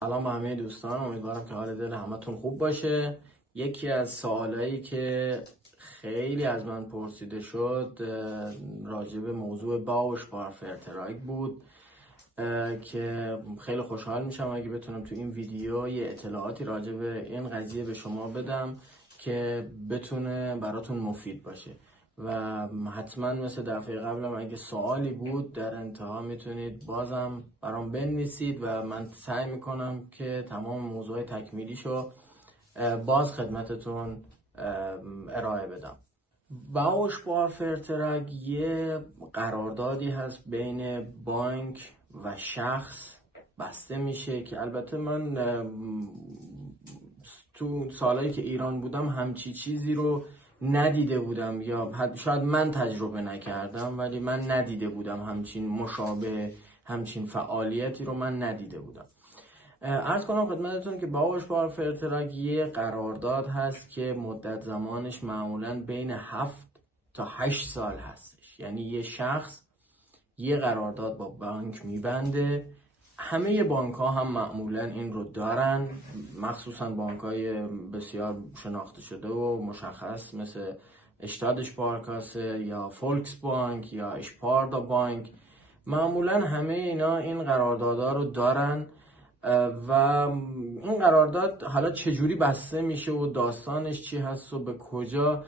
سلام همه دوستان، امیدوارم که حال دل همتون خوب باشه. یکی از سوالایی که خیلی از من پرسیده شد راجع به موضوع باوشبار-فرتراگ بود که خیلی خوشحال میشم اگه بتونم تو این ویدیو یه اطلاعاتی راجع به این قضیه به شما بدم که بتونه براتون مفید باشه. و حتما مثل دفعه قبلم اگه سوالی بود در انتها میتونید بازم برام بنویسید و من سعی میکنم که تمام موضوع تکمیلیشو باز خدمتتون ارائه بدم. باوشبار-فرتراگ یه قراردادی هست بین بانک و شخص بسته میشه که البته من تو سالایی که ایران بودم همچی چیزی رو ندیده بودم، یا شاید من تجربه نکردم ولی من ندیده بودم همچین مشابه همچین فعالیتی رو من ندیده بودم. عرض کنم خدمتتون که باوشبار-فرتراگ یه قرارداد هست که مدت زمانش معمولا بین 7 تا 8 سال هستش. یعنی یه شخص یه قرارداد با بانک میبنده. همه بانک ها هم معمولا این رو دارن، مخصوصا بانک های بسیار شناخته شده و مشخص مثل اشتاد شپارکاسه یا فولکس بانک یا اشپاردا بانک. معمولا همه اینا این قراردادها رو دارن و این قرارداد حالا چجوری بسته میشه و داستانش چی هست و به کجا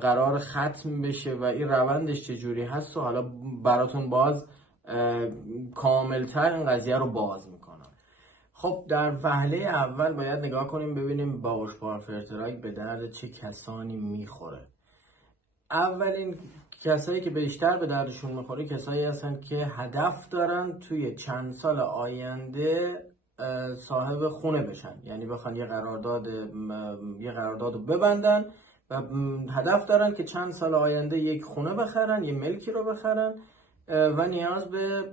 قرار ختم بشه و این روندش چجوری هست و حالا براتون باز کاملتر این قضیه رو باز میکنم. خب در وهله اول باید نگاه کنیم ببینیم باوشبار-فرتراگ به درد چه کسانی میخوره. اولین کسایی که بیشتر به دردشون میخوره کسایی هستن که هدف دارن توی چند سال آینده صاحب خونه بشن، یعنی بخوان یه قرارداد رو ببندن و هدف دارن که چند سال آینده یک خونه بخرن، یه ملکی رو بخرن و نیاز به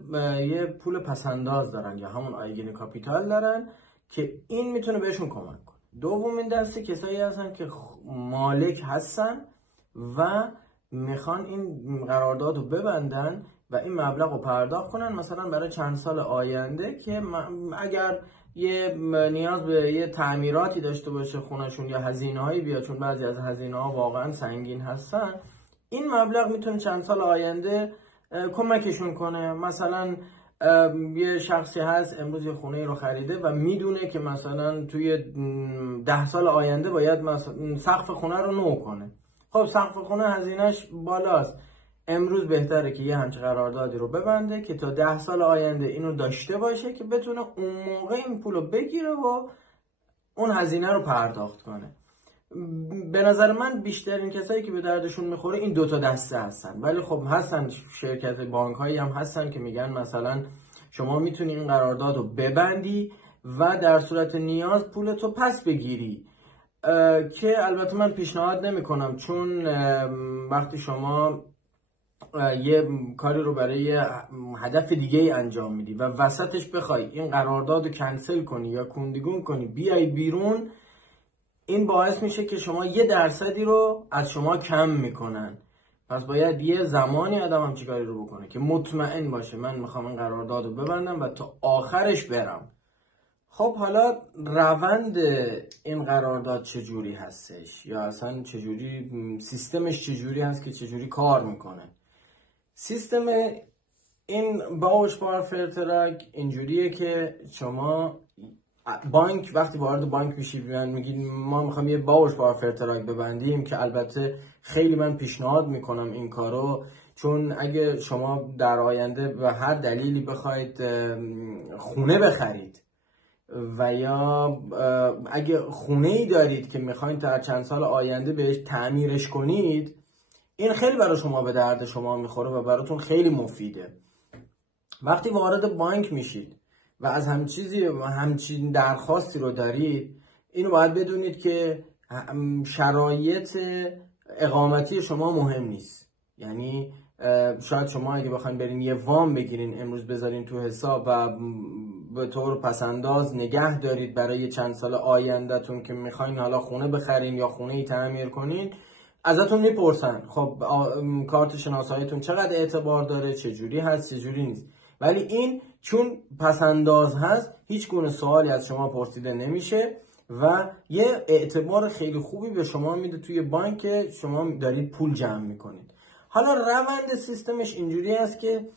یه پول پسنداز دارن یا همون آیگین کاپیتال دارن که این میتونه بهشون کمک کنه. دومین دسته کسایی هستن که مالک هستن و میخوان این قرارداد رو ببندن و این مبلغ رو پرداخت کنن مثلا برای چند سال آینده که اگر یه نیاز به یه تعمیراتی داشته باشه خونشون یا هزینه هایی بیاد، چون بعضی از هزینه ها واقعا سنگین هستن، این مبلغ میتونه چند سال آینده کمکشون کنه. مثلا یه شخصی هست امروز یه خونه رو خریده و میدونه که مثلا توی 10 سال آینده باید مثلا سقف خونه رو نو کنه. خب سقف خونه هزینهش بالاست، امروز بهتره که یه همچین قراردادی رو ببنده که تا 10 سال آینده اینو داشته باشه که بتونه اون موقع این پولو بگیره و اون هزینه رو پرداخت کنه. به نظر من بیشترین کسایی که به دردشون میخوره این دوتا دسته هستن، ولی خب هستن شرکت بانک هایی هم هستن که میگن مثلا شما میتونی این قرارداد رو ببندی و در صورت نیاز پولتو پس بگیری، که البته من پیشنهاد نمی کنم، چون وقتی شما یه کاری رو برای یه هدف دیگه انجام میدی و وسطش بخوای این قرارداد رو کنسل کنی یا کندگون کنی بیای بیرون، این باعث میشه که شما 1% رو از شما کم میکنن. پس باید یه زمانی آدم هم چیکاری رو بکنه که مطمئن باشه من میخوام این قرارداد رو ببندم و تا آخرش برم. خب حالا روند این قرارداد چجوری هستش یا اصلا چجوری سیستمش چجوری هست که چجوری کار میکنه؟ سیستم این باوشبار-فرتراگ اینجوریه که شما بانک وقتی وارد بانک میشی میگین ما میخوام یه باوشبار-فرتراگ ببندیم، که البته خیلی من پیشنهاد میکنم این کارو، چون اگه شما در آینده به هر دلیلی بخواید خونه بخرید و یا اگه خونه ای دارید که میخواین تا چند سال آینده بهش تعمیرش کنید، این خیلی برای شما به درد شما میخوره و براتون خیلی مفیده. وقتی وارد بانک میشید و از همچین درخواستی رو دارید، اینو باید بدونید که شرایط اقامتی شما مهم نیست. یعنی شاید شما اگه بخواید برین یه وام بگیرین امروز بذارین تو حساب و به طور پسنداز نگه دارید برای چند سال آیندهتون که میخواین حالا خونه بخرین یا خونه ای تعمیر کنین، ازتون میپرسن خب کارت شناساییتون چقدر اعتبار داره، چجوری هست چجوری نیست. ولی این چون پسنداز هست هیچ گونه سوالی از شما پرسیده نمیشه و یه اعتبار خیلی خوبی به شما میده توی بانک که شما دارید پول جمع میکنید. حالا روند سیستمش اینجوری است که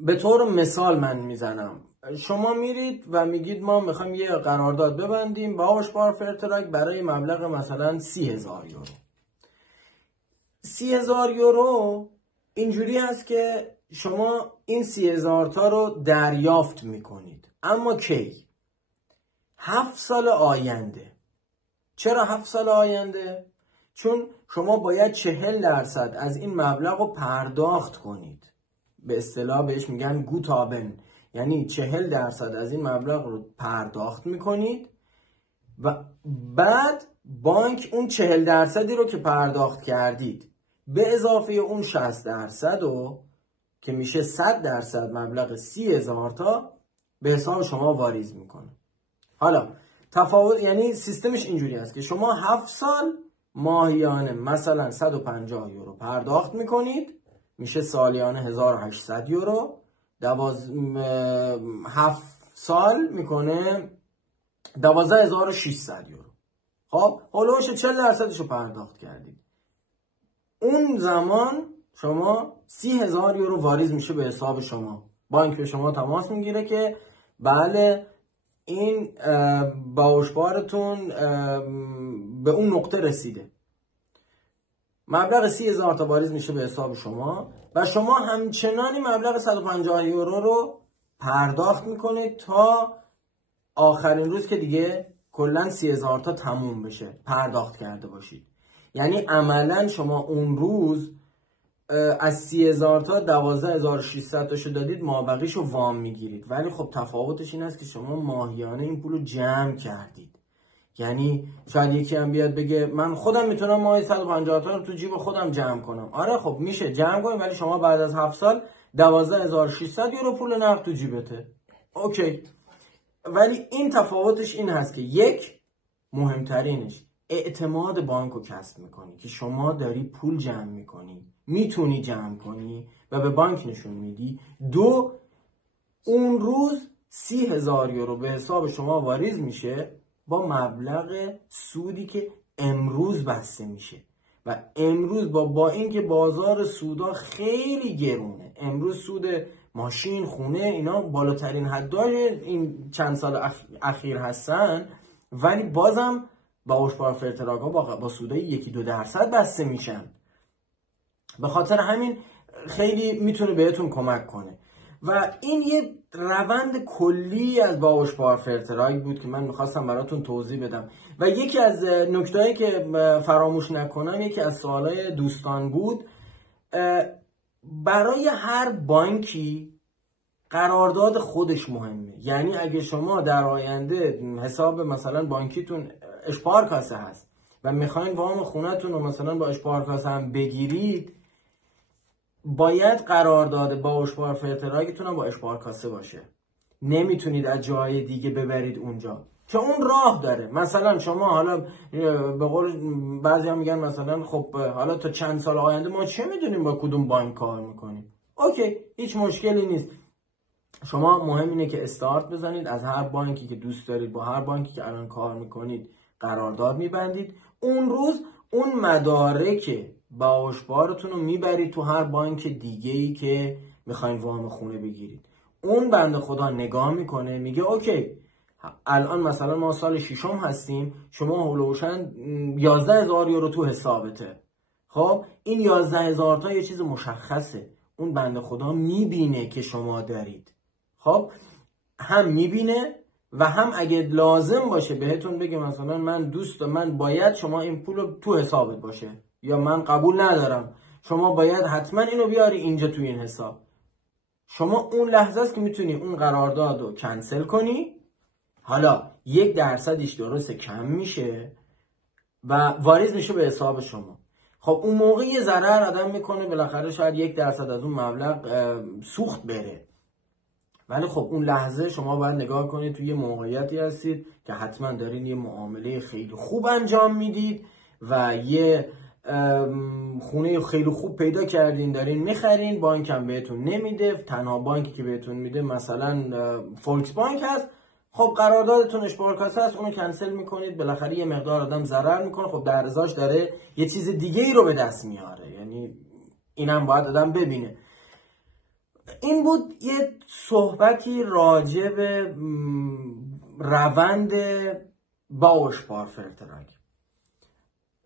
به طور مثال من میزنم، شما میرید و میگید ما میخوایم یه قرارداد ببندیم با باشبار-فرتراک برای مبلغ مثلا 30,000 یورو. 30,000 یورو اینجوری هست که شما این 30,000 تا رو دریافت میکنید، اما کی؟ 7 سال آینده. چرا 7 سال آینده؟ چون شما باید 40% از این مبلغ رو پرداخت کنید. به اصطلاح بهش میگن گوتابن، یعنی 40% از این مبلغ رو پرداخت میکنید و بعد بانک اون 40% رو که پرداخت کردید به اضافه اون 60% رو که میشه 100% مبلغ 30,000 تا به حساب شما واریز میکنه. حالا تفاوت، یعنی سیستمش اینجوری است که شما 7 سال ماهیانه مثلا 150 یورو پرداخت میکنید، میشه سالیانه 1800 یورو. 7 سال میکنه 12600 یورو. خب هولوش 40% رو پرداخت کردید. اون زمان شما 30,000 یورو واریز میشه به حساب شما. بانک به شما تماس میگیره که بله این باشبارتون به اون نقطه رسیده. مبلغ 30,000 تا واریز میشه به حساب شما و شما همچنانی مبلغ 150 یورو رو پرداخت میکنید تا آخرین روز که دیگه کلا 30,000 تا تموم بشه پرداخت کرده باشید. یعنی عملا شما اون روز از 30,000 تا 12,600 تاشو دادید، مابقیشو وام میگیرید. ولی خب تفاوتش این است که شما ماهیانه این پولو جمع کردید. یعنی شاید یکی هم بیاد بگه من خودم میتونم ماهی 150 تا رو تو جیب خودم جمع کنم. آره خب میشه جمع کنیم، ولی شما بعد از 7 سال 12,600 یورو پول نقد تو جیبته. اوکی. ولی این تفاوتش این هست که یک، مهمترینش اعتماد بانک رو کسب میکنی که شما داری پول جمع میکنی، میتونی جمع کنی و به بانک نشون میدی. دو، اون روز 30,000 یورو به حساب شما واریز میشه با مبلغ سودی که امروز بسته میشه و امروز با اینکه بازار سودا خیلی گرونه، امروز سود ماشین، خونه، اینا بالاترین حدای این چند سال اخیر هستن، ولی بازم باشبار-فرتراک‌ها با سودای 1-2% بسته میشن. به خاطر همین خیلی میتونه بهتون کمک کنه و این یه روند کلی از باشبار-فرتراک بود که من میخواستم براتون توضیح بدم. و یکی از نکتهایی که فراموش نکنم، یکی از سوالای دوستان بود، برای هر بانکی قرارداد خودش مهمه. یعنی اگه شما در آینده حساب مثلا بانکیتون اشپارکاسه هست و میخواین وام خونتون رو مثلا با اشپارکاسه هم بگیرید، باید قرارداد باشبار-فرتراکتون هم با اشپارکاسه باشه. نمیتونید از جای دیگه ببرید اونجا، که اون راه داره. مثلا شما حالا به قول بعضی هم میگن مثلا خب حالا تا چند سال آینده ما چه میدونیم با کدوم بانک کار میکنیم. اوکی، هیچ مشکلی نیست. شما مهم اینه که استارت بزنید، از هر بانکی که دوست دارید با هر بانکی که الان کار میکنید قرارداد میبندید. اون روز اون مدارک باشبارتون رو میبرید تو هر بانک دیگه‌ای که میخواین وام خونه بگیرید. اون بنده خدا نگاه میکنه، میگه اوکی الان مثلا ما سال 6 هستیم، شما هولوشن 11,000 یورو تو حسابته. خب این 11,000 تا یه چیز مشخصه، اون بنده خدا میبینه که شما دارید. خب هم میبینه و هم اگه لازم باشه بهتون بگه مثلا من باید شما این پول تو حسابت باشه، یا من قبول ندارم شما باید حتما اینو بیاری اینجا تو این حساب. شما اون لحظه است که میتونی اون قرارداد رو کنسل کنی. حالا 1% درسته کم میشه و واریز میشه به حساب شما. خب اون موقع یه ضرر آدم میکنه، بالاخره شاید 1% از اون مبلغ سوخت بره، ولی خب اون لحظه شما باید نگاه کنید توی یه موقعیتی هستید که حتما دارین یه معامله خیلی خوب انجام میدید و یه خونه خیلی خوب پیدا کردین دارین میخرین، بانک هم بهتون نمیده، تنها بانکی که بهتون میده مثلا فولکس بانک هست. خب قراردادتون اشبارکاسه است، اونو کنسل میکنید، بالاخره یه مقدار آدم ضرر میکنه، خب در ازاش داره یه چیز دیگه ای رو به دست میاره. یعنی اینم باید آدم ببینه. این بود یه صحبتی راجع به روند باوشپارفرتراگ.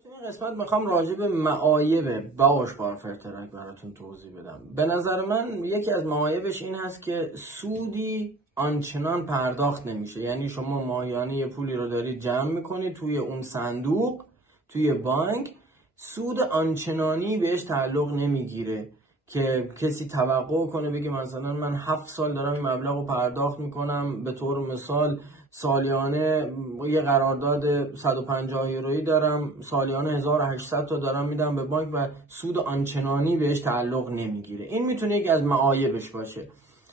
این قسمت میخوام راجع به معایب باوشپارفرتراگ براتون توضیح بدم. به نظر من یکی از معایبش این هست که سودی آنچنان پرداخت نمیشه. یعنی شما ماهیانه یه پولی رو دارید جمع میکنید توی اون صندوق توی بانک، سود آنچنانی بهش تعلق نمیگیره که کسی توقع کنه بگه مثلا من 7 سال دارم این مبلغ رو پرداخت میکنم، به طور مثال سالیانه یه قرارداد 150 یورویی دارم، سالیانه 1800 تا دارم میدم به بانک و سود آنچنانی بهش تعلق نمیگیره. این میتونه یکی از معایبش باشه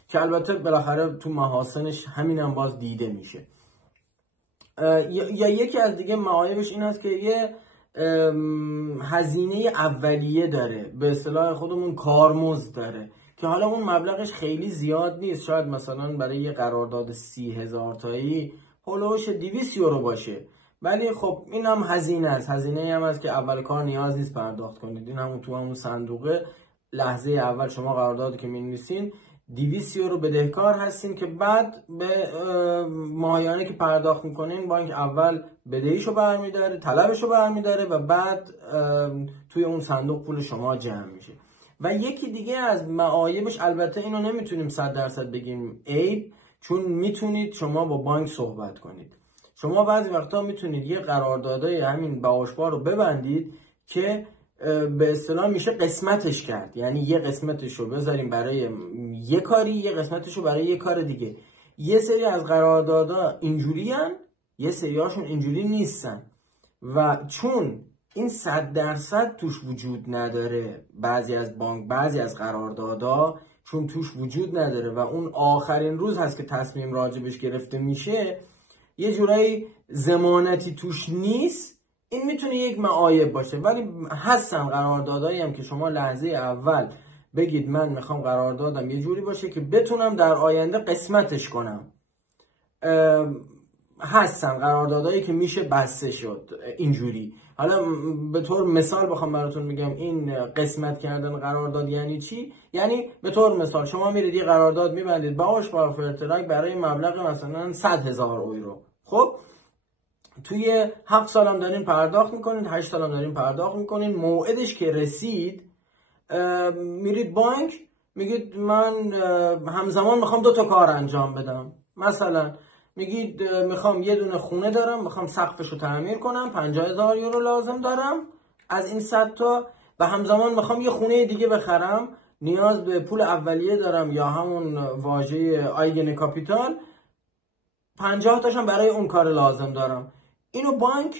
که البته بالاخره تو محاسنش همینم باز دیده میشه. یا یکی از دیگه معایبش این است که یه هزینه اولیه داره، به اصطلاح خودمون کارمزد داره که حالا اون مبلغش خیلی زیاد نیست، شاید مثلا برای یه قرارداد 30,000 تایی هولوش 200 یورو باشه، ولی خب این هم هزینه است. هزینه هم است که اول کار نیاز نیست پرداخت کنید، این هم تو همون صندوقه لحظه اول شما قراردادی که می‌نویسین 200 یورو بدهکار هستین که بعد به ماهیانه که پرداخت میکنین بانک اول بدهیشو برمیداره، طلبشو برمیداره و بعد توی اون صندوق پول شما جمع میشه. و یکی دیگه از معایبش، البته اینو نمیتونیم 100% بگیم عیب، چون میتونید شما با بانک صحبت کنید. شما بعضی وقتا میتونید یه قراردادای همین باوشبار رو ببندید که به اصطلاح میشه قسمتش کرد، یعنی یه قسمتش رو بذاریم برای یه کاری، یه قسمتش رو برای یه کار دیگه. یه سری از قراردادها اینجوری هن، یه سریاشون اینجوری نیستن و چون این 100% توش وجود نداره، بعضی از بانک بعضی از قراردادها چون توش وجود نداره و اون آخرین روز هست که تصمیم راجبش گرفته میشه، یه جورایی ضمانتی توش نیست. این میتونه یک معایب باشه، ولی هستن قراردادایی هم که شما لحظه اول بگید من میخوام قراردادم یه جوری باشه که بتونم در آینده قسمتش کنم. هستن قراردادایی که میشه بسته شد اینجوری. حالا به طور مثال بخوام براتون میگم این قسمت کردن قرارداد یعنی چی؟ یعنی به طور مثال شما میرید یه قرارداد میبندید باوشپارفرتراگ برای مبلغ مثلا 100,000 یورو. خب توی 7 سالم دارین پرداخت میکنین، 8 سالم دارین پرداخت میکنین، موعدش که رسید میرید بانک میگید من همزمان میخوام 2 تا کار انجام بدم. مثلا میگید میخوام یه دونه خونه دارم، میخوام سقفشو تعمیر کنم، 50,000 یورو لازم دارم از این 100 تا، و همزمان میخوام یه خونه دیگه بخرم، نیاز به پول اولیه دارم یا همون واژه آیگن کاپیتال، 50 تاشم برای اون کار لازم دارم. اینو بانک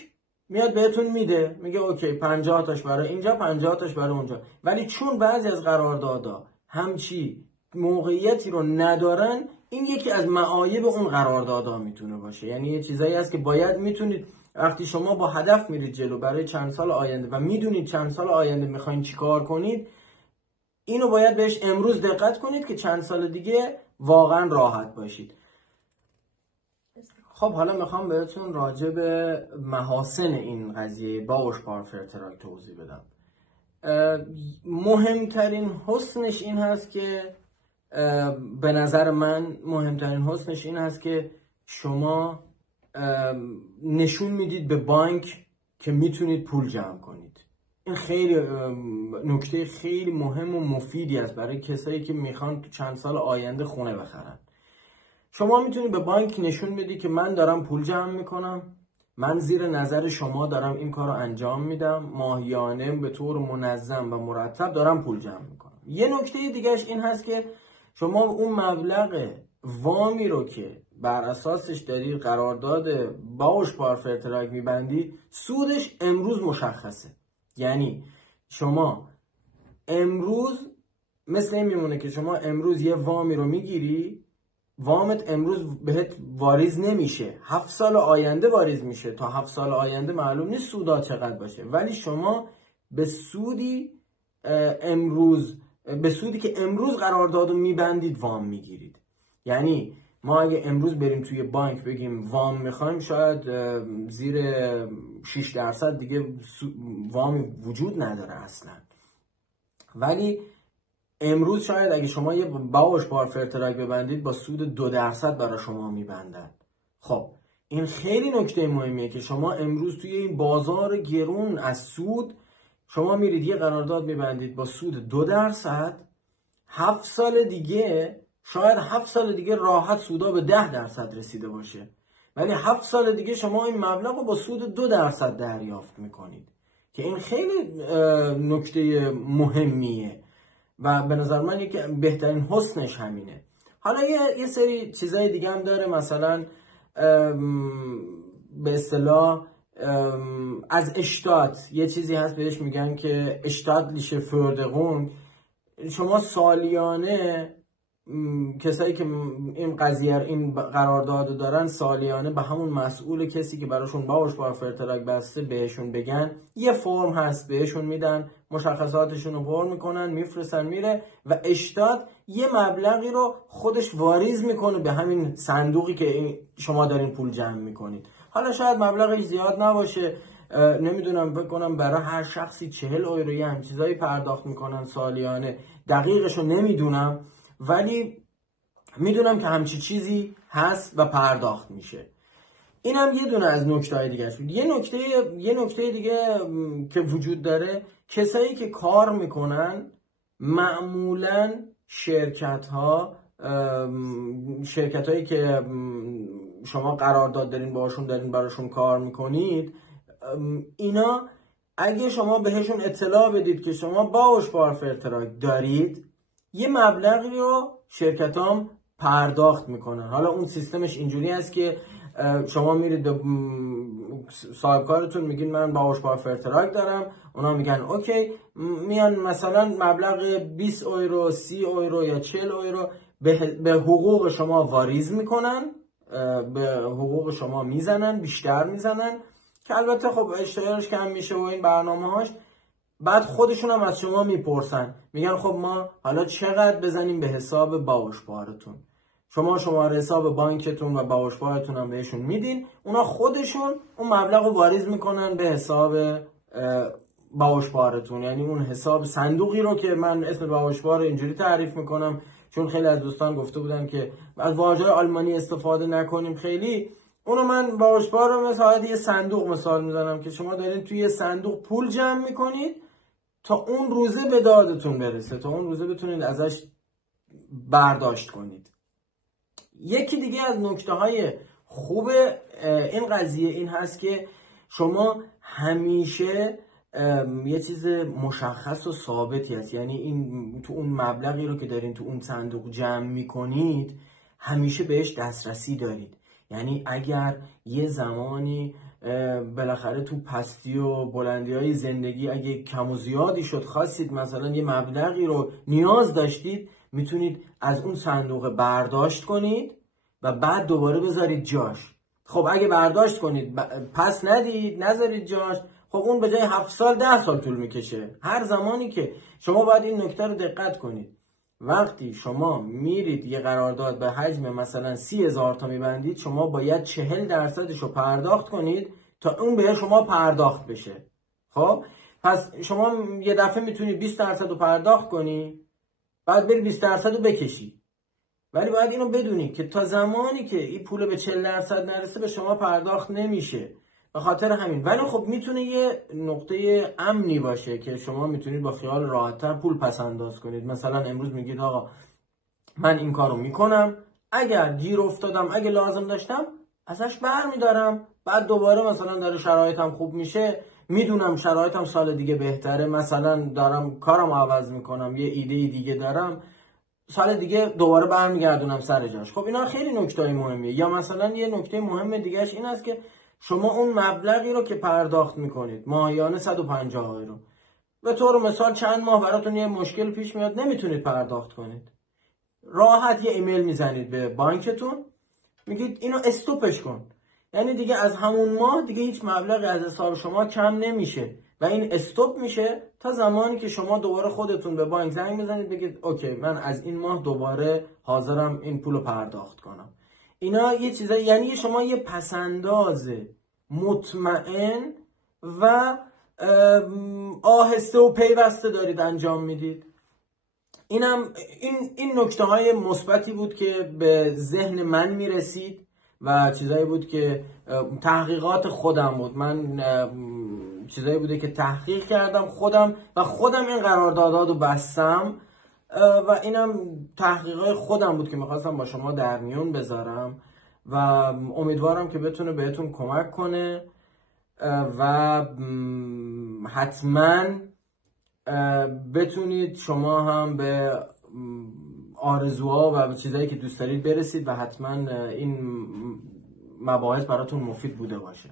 میاد بهتون میده، میگه اوکی 50 تاش برای اینجا، 50 تاش برای اونجا. ولی چون بعضی از قراردادها همچی موقعیتی رو ندارن، این یکی از معایب اون قراردادها میتونه باشه. یعنی یه چیزایی هست که باید میتونید وقتی شما با هدف میرید جلو برای چند سال آینده و میدونید چند سال آینده میخواین چیکار کنید، اینو باید بهش امروز دقت کنید که چند سال دیگه واقعا راحت باشید. خب حالا میخوام بهتون راجع به محاسن این قضیه باوشپارفرتراگ توضیح بدم. مهمترین حسنش این هست که به نظر من مهمترین حسنش این هست که شما نشون میدید به بانک که میتونید پول جمع کنید. این خیلی نکته خیلی مهم و مفیدی است برای کسایی که میخوان تو چند سال آینده خونه بخرن. شما میتونید به بانک نشون بدی که من دارم پول جمع میکنم، من زیر نظر شما دارم این کار رو انجام میدم، ماهیانه به طور منظم و مرتب دارم پول جمع میکنم. یه نکته دیگهش این هست که شما اون مبلغ وامی رو که بر اساسش دارید قرارداد باوشپارفرتراگ میبندی، سودش امروز مشخصه. یعنی شما امروز مثل این میمونه که شما امروز یه وامی رو میگیری، وامت امروز بهت واریز نمیشه، 7 سال آینده واریز میشه. تا 7 سال آینده معلوم نیست سودا چقدر باشه، ولی شما به سودی که امروز قراردادو میبندید وام میگیرید. یعنی ما اگه امروز بریم توی بانک بگیم وام میخوایم، شاید زیر 6% دیگه وامی وجود نداره اصلا. ولی امروز شاید اگه شما یه باوش بار فرتراک ببندید با سود 2% برای شما میبندن. خب این خیلی نکته مهمیه که شما امروز توی این بازار گرون از سود شما میرید یه قرارداد میبندید با سود 2%. 7 سال دیگه شاید 7 سال دیگه راحت سودا به 10% رسیده باشه، ولی 7 سال دیگه شما این مبلغ رو با سود 2% دریافت میکنید که این خیلی نکته مهمیه و به نظر من یک بهترین حسنش همینه. حالا یه سری چیزای دیگه هم داره، مثلا به اصطلاح از اشتات یه چیزی هست بهش میگن که اشتاتliche Förderung. شما سالیانه، کسایی که این قرارداد دارن سالیانه به همون مسئول کسی که براشون باوش بار فرتراک بسته بهشون بگن، یه فرم هست بهشون میدن، مشخصاتشون رو پر میکنن، میفرستن میره و اشتات یه مبلغی رو خودش واریز میکنه به همین صندوقی که شما دارین پول جمع میکنید. حالا شاید مبلغش زیاد نباشه، نمیدونم بکنم برای هر شخصی 40 اورو یه هم چیزایی پرداخت میکنن سالیانه، دقیقشو نمیدونم، ولی میدونم که همچی چیزی هست و پرداخت میشه. این هم یه دونه از نکته‌های دیگه شد. یه نکته دیگه که وجود داره، کسایی که کار میکنن معمولاً شرکت‌هایی که شما قرارداد دارین براشون کار میکنید، اینا اگه شما بهشون اطلاع بدید که شما باوش بار فرتراک دارید، یه مبلغی رو شرکتام پرداخت میکنن. حالا اون سیستمش اینجوری است که شما میرید به صاحبکارتون میگین من باوش بار فرتراک دارم، اونا میگن اوکی، میان مثلا مبلغ 20 اورو، 30 اورو یا 40 اورو به حقوق شما واریز میکنن، به حقوق شما میزنن، بیشتر میزنن که البته خب اشتغالش کم میشه و این برنامه‌هاش. بعد خودشون هم از شما میپرسن، میگن خب ما حالا چقدر بزنیم به حساب باوش بارتون. شما شماره حساب بانکتون و باوش بارتون هم بهشون میدین، اونا خودشون اون مبلغ رو واریز میکنن به حساب باوش بارتون. یعنی اون حساب صندوقی رو که من اسم باوش بار اینجوری تعریف میکنم چون خیلی از دوستان گفته بودن که از واژه آلمانی استفاده نکنیم خیلی، اونو من باوش بار رو مثلا یه صندوق مثال میزنم که شما دارین توی یه صندوق پول جمع میکنید تا اون روزه به دادتون برسه، تا اون روزه بتونید ازش برداشت کنید. یکی دیگه از نکته‌های خوب این قضیه این هست که شما همیشه یه چیز مشخص و ثابتی هست، یعنی این تو اون مبلغی رو که دارین تو اون صندوق جمع میکنید همیشه بهش دسترسی دارید. یعنی اگر یه زمانی بالاخره تو پستی و بلندی های زندگی اگه کم و زیادی شد، خواستید مثلا یه مبلغی رو نیاز داشتید، میتونید از اون صندوق برداشت کنید و بعد دوباره بذارید جاش. خب اگه برداشت کنید پس ندید، نذارید جاش، خب اون به جای 7 سال 10 سال طول میکشه. هر زمانی که شما باید این نکته رو دقت کنید، وقتی شما میرید یه قرارداد به حجم مثلا 30,000 تا میبندید، شما باید 40% رو پرداخت کنید تا اون به شما پرداخت بشه. خب پس شما یه دفعه میتونید 20% رو پرداخت کنی، بعد بری 20% رو بکشی، ولی باید اینو بدونی که تا زمانی که این پول به 40% نرسه به شما پرداخت نمیشه. به خاطر همین، ولی خب میتونه یه نقطه امنی باشه که شما میتونید با خیال راحت‌تر پول پس انداز کنید. مثلا امروز میگید آقا من این کارو میکنم، اگر گیر افتادم، اگه لازم داشتم ازش برمیدارم، بعد دوباره مثلا داره شرایطم خوب میشه، میدونم شرایطم سال دیگه بهتره، مثلا دارم کارم عوض میکنم، یه ایده دیگه دارم، سال دیگه دوباره برمیگردونم سر جاش. خب اینا خیلی نکته مهمیه. یا مثلا یه نکته مهم دیگهش این است که شما اون مبلغی رو که پرداخت میکنید ماهیانه 150 اورو، به طور مثال چند ماه براتون یه مشکل پیش میاد نمیتونید پرداخت کنید، راحت یه ایمیل میزنید به بانکتون، میگید اینو استوپش کن، یعنی دیگه از همون ماه دیگه هیچ مبلغی از حساب شما کم نمیشه و این استوب میشه تا زمانی که شما دوباره خودتون به بانک زنگ بزنید بگید اوکی من از این ماه دوباره حاضرم این پولو پرداخت کنم. اینا یه چیزایی، یعنی شما یه پسنداز مطمئن و آهسته و پیوسته دارید انجام میدید. این نکته های مثبتی بود که به ذهن من میرسید و چیزایی بود که تحقیقات خودم بود. من چیزایی بوده که تحقیق کردم خودم و خودم این قراردادات رو بستم و اینم تحقیقات خودم بود که میخواستم با شما در میون بذارم و امیدوارم که بتونه بهتون کمک کنه و حتما بتونید شما هم به آرزوها و به چیزایی که دوست دارید برسید و حتما این مباحث براتون مفید بوده باشه.